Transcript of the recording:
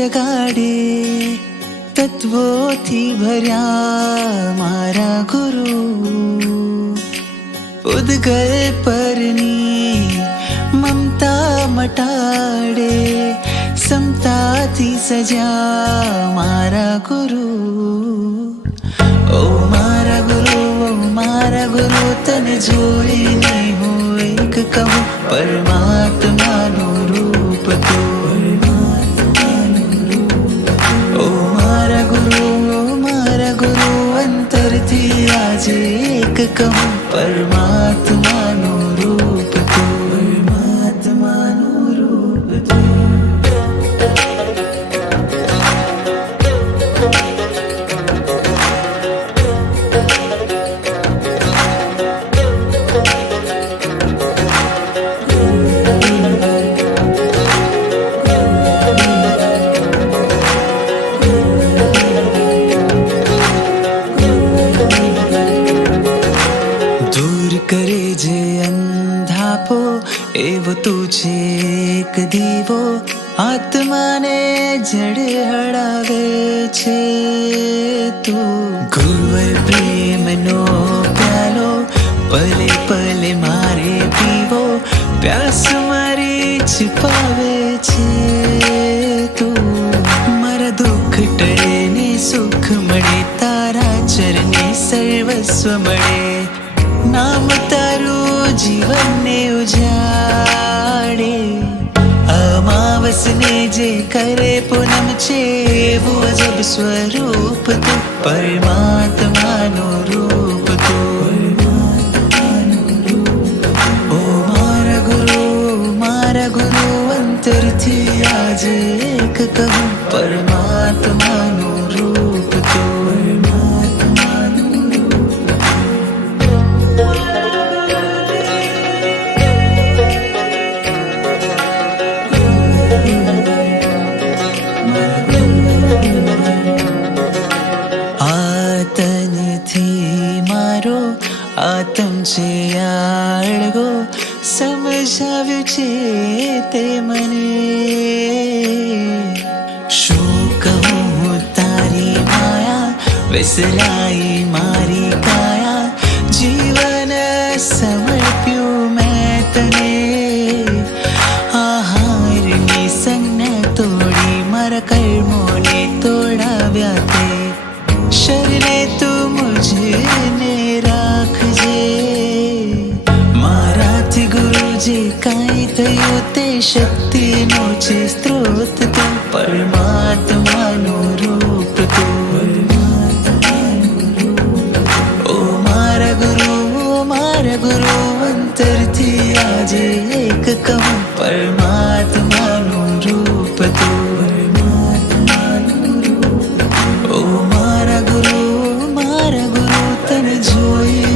જગાડે તત્વોથી ભર્યા મારા ગુરુ ઉદ્ગલ પરની મમતા મટાડે સમતાથી સજા મારા ગુરુ ઓ મારા ગુરુ તને જોઈને હું એક કહું પરમાત્માનું રૂપ તું ઓ મારા ગુરુ અંતરથી આજે એક કહું પરમાત્માનું રૂપ તું પરમાત્માનું રૂપ તું કરે જે અંધાપો એવો તું છે એક દીવો આત્માને જડે હળાવે છે તું ગુરુવર પ્રેમનો પ્યાલો પલે પલે મારે પીવો પ્યાસ મારી છુપાવે છે તું મારા દુઃખ ટળે ને સુખ મળે તારા ચરણે સર્વસ્વ મળે નામ તારું જીવનને ઉજાડે અમાવસને જે કરે પૂનમ છે એવું અજબ સ્વરૂપ તું પરમાત્માનું રૂપ તું ઓ મારા ગુરુ અંતરથી આજે એક કહું પરમાત્માનું રૂપ તું આતમ છે આળગો સમજાવ્યું છે તે મને શું કહું તારી માયા વિસરાઈ મારી કાયા જીવન સમર્પ્યું મેં તને આહારની સંજ્ઞા તોડી મારા કર્મોને તોડાવ્યા તે શરણે તું મુझे રાખજે મારાથી ગુરુ જે કાંઈ થયું તે શક્તિનો છે સ્ત્રોત તું પરમાત્માનું રૂપ તું ઓ મારા ગુરુ અંતરથી આજે એક કહું પરમાત્માનું રૂપ તું ઓ મારા ગુરુ તને જોઈ